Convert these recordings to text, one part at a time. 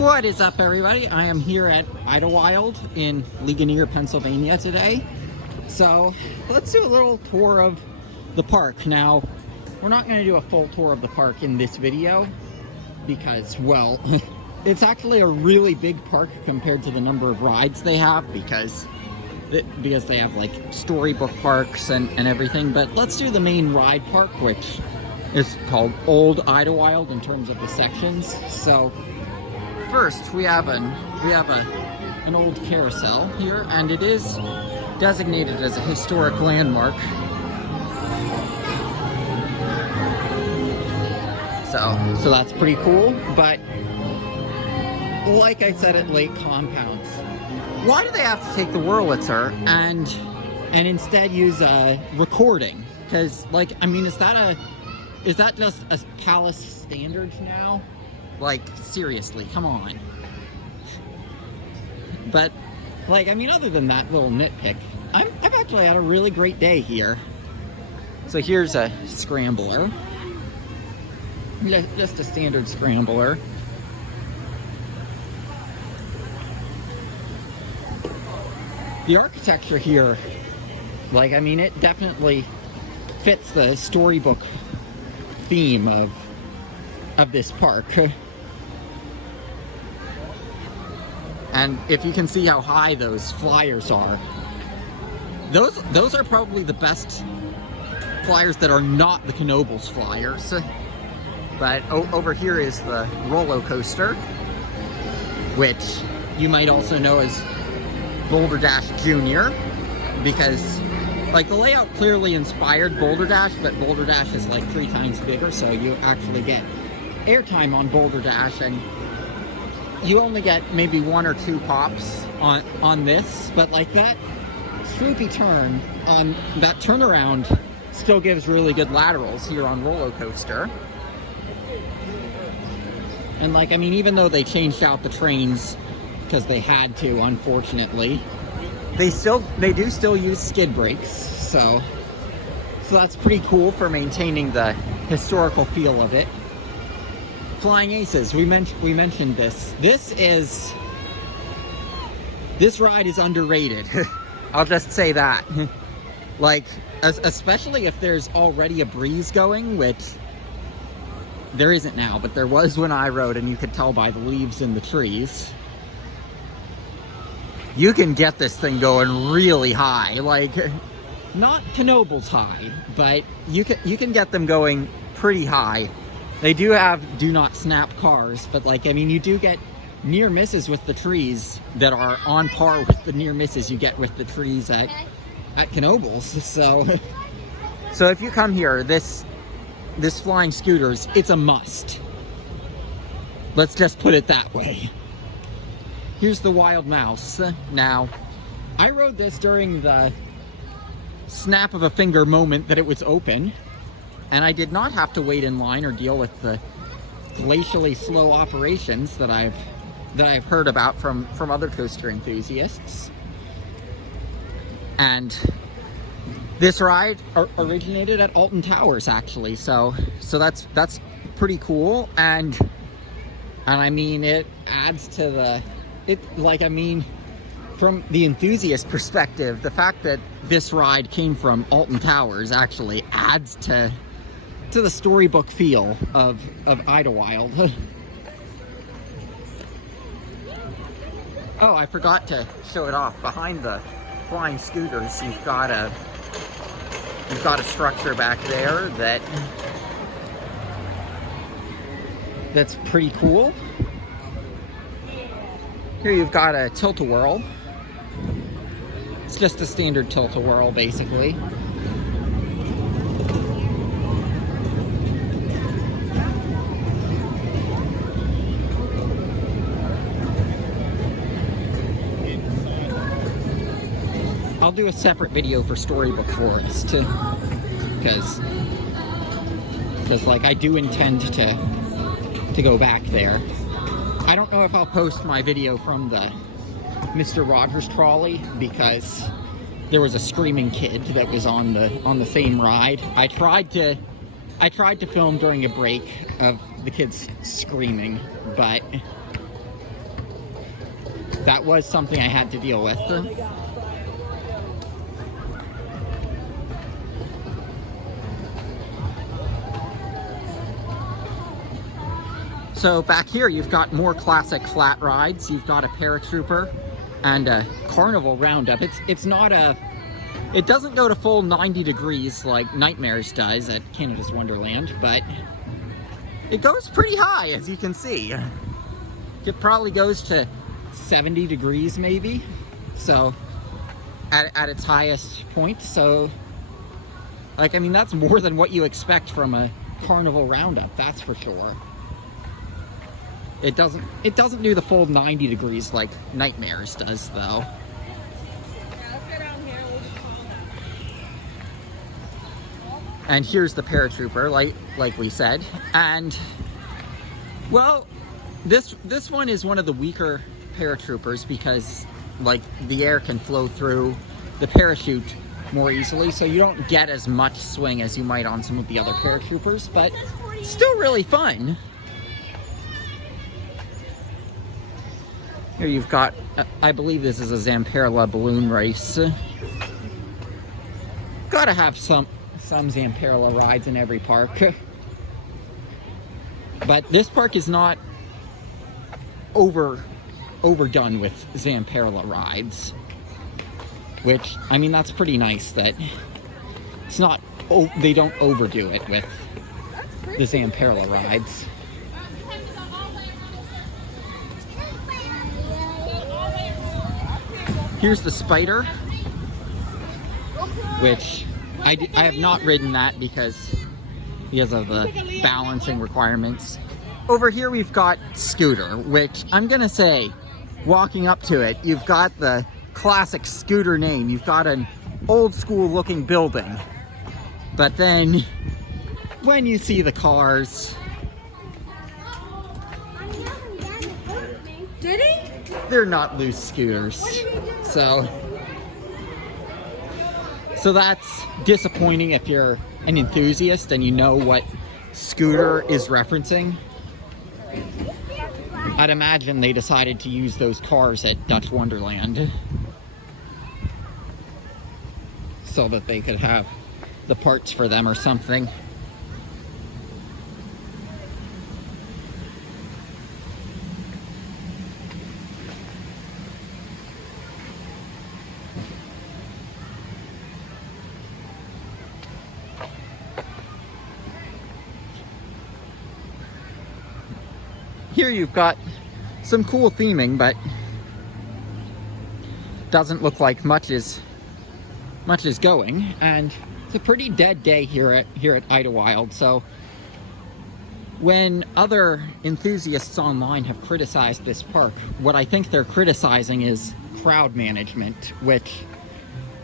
What is up, everybody? I am here at Idlewild in Ligonier, Pennsylvania today. So let's do a little tour of the park. Now, we're not going to do a full tour of the park in this video because, well, it's actually a really big park compared to the number of rides they have because they have like storybook parks and everything. But let's do the main ride park, which is called Old Idlewild in terms of the sections. So first we have an old carousel here, and it is designated as a historic landmark. So that's pretty cool. But like I said at Lake Compounds, why do they have to take the Wurlitzer and instead use a recording? Because, like, I mean, is that just a palace standard now? Like, seriously, come on. But, like, I mean, other than that little nitpick, I've actually had a really great day here. So here's a Scrambler. Just a standard Scrambler. The architecture here, like, I mean, it definitely fits the storybook theme of this park. And if you can see how high those flyers are, those are probably the best flyers that are not the Knoebels flyers. But over here is the roller coaster, which you might also know as Boulder Dash Jr., because, like, the layout clearly inspired Boulder Dash, but Boulder Dash is like 3 times bigger, so you actually get airtime on Boulder Dash, and you only get maybe 1 or 2 pops on this, but like that swoopy turn on that turnaround still gives really good laterals here on roller coaster. And, like, I mean, even though they changed out the trains because they had to, unfortunately, they do still use skid brakes, so that's pretty cool for maintaining the historical feel of it. Flying Aces, we mentioned this. This ride is underrated. I'll just say that. Like, especially if there's already a breeze going, which there isn't now, but there was when I rode, and you could tell by the leaves in the trees. You can get this thing going really high, like, not Knoebels high, but you can get them going pretty high. They do have do not snap cars, but, like, I mean, you do get near misses with the trees that are on par with the near misses you get with the trees at Knoebels. So if you come here, this flying scooters, it's a must. Let's just put it that way. Here's the Wild Mouse. Now, I rode this during the snap of a finger moment that it was open, and I did not have to wait in line or deal with the glacially slow operations that I've heard about from other coaster enthusiasts. And this ride originated at Alton Towers, actually, so that's pretty cool. And I mean, it adds to like, I mean, from the enthusiast perspective, the fact that this ride came from Alton Towers actually adds to the storybook feel of Idlewild. Oh, I forgot to show it off. Behind the flying scooters, you've got a structure back there that's pretty cool. Here you've got a TiltaWhirl. It's just a standard TiltaWhirl, basically. I'll do a separate video for Storybook Forest, because like, I do intend to go back there. I don't know if I'll post my video from the Mr. Rogers trolley, because there was a screaming kid that was on the same ride. I tried to film during a break of the kids screaming, but that was something I had to deal with. So back here, you've got more classic flat rides. You've got a Paratrooper and a Carnival Roundup. It's not a, it doesn't go to full 90 degrees like Nightmares does at Canada's Wonderland, but it goes pretty high, as you can see. It probably goes to 70 degrees maybe, so at its highest point. So, like, I mean, that's more than what you expect from a Carnival Roundup, that's for sure. It doesn't do the full 90 degrees like Nightmares does, though. Yeah, let's go down here. We'll just call that. And here's the Paratrooper, like we said. And, well, this one is one of the weaker Paratroopers because, like, the air can flow through the parachute more easily, so you don't get as much swing as you might on some of the other Paratroopers, but still really fun. Here you've got, I believe this is a Zamperla balloon race. Gotta have some Zamperla rides in every park. But this park is not overdone with Zamperla rides. Which, I mean, that's pretty nice that it's not, they don't overdo it with the Zamperla rides. Here's the Spider, which I have not ridden that because of the balancing requirements. Over here we've got Scooter, which I'm gonna say, walking up to it, you've got the classic Scooter name. You've got an old school looking building. But then when you see the cars, Did he? they're not loose scooters. So that's disappointing if you're an enthusiast and you know what Scooter is referencing. I'd imagine they decided to use those cars at Dutch Wonderland so that they could have the parts for them or something. Here you've got some cool theming, but doesn't look like much is going, and it's a pretty dead day here at Idlewild. So when other enthusiasts online have criticized this park, what I think they're criticizing is crowd management, which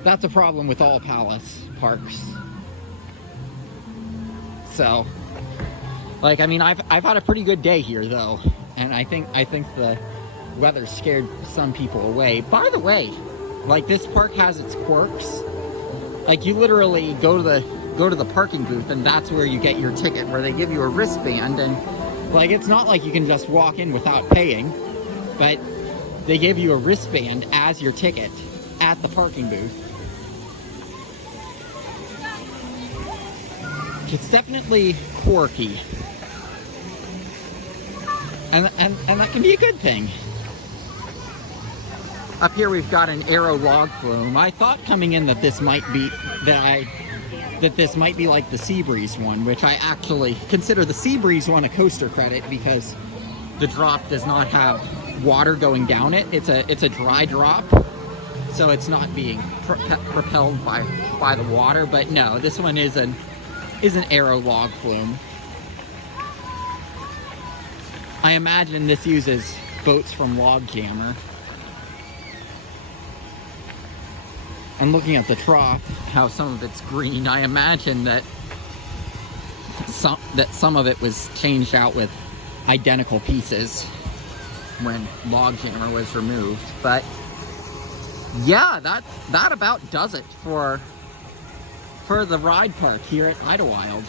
that's a problem with all Palace parks. So, like, I mean, I've had a pretty good day here though, and I think the weather scared some people away. By the way, like, this park has its quirks. Like, you literally go to the parking booth, and that's where you get your ticket, where they give you a wristband, and like, it's not like you can just walk in without paying, but they give you a wristband as your ticket at the parking booth. It's definitely quirky. And that can be a good thing. Up here we've got an aero log flume. I thought coming in that this might be this might be like the Seabreeze one, which I actually consider the Seabreeze one a coaster credit because the drop does not have water going down it. It's a dry drop, so it's not being propelled by the water. But no, this one is an aero log flume. I imagine this uses boats from Logjammer. And looking at the trough, how some of it's green, I imagine that some of it was changed out with identical pieces when Logjammer was removed. But yeah, that about does it for the ride park here at Idlewild.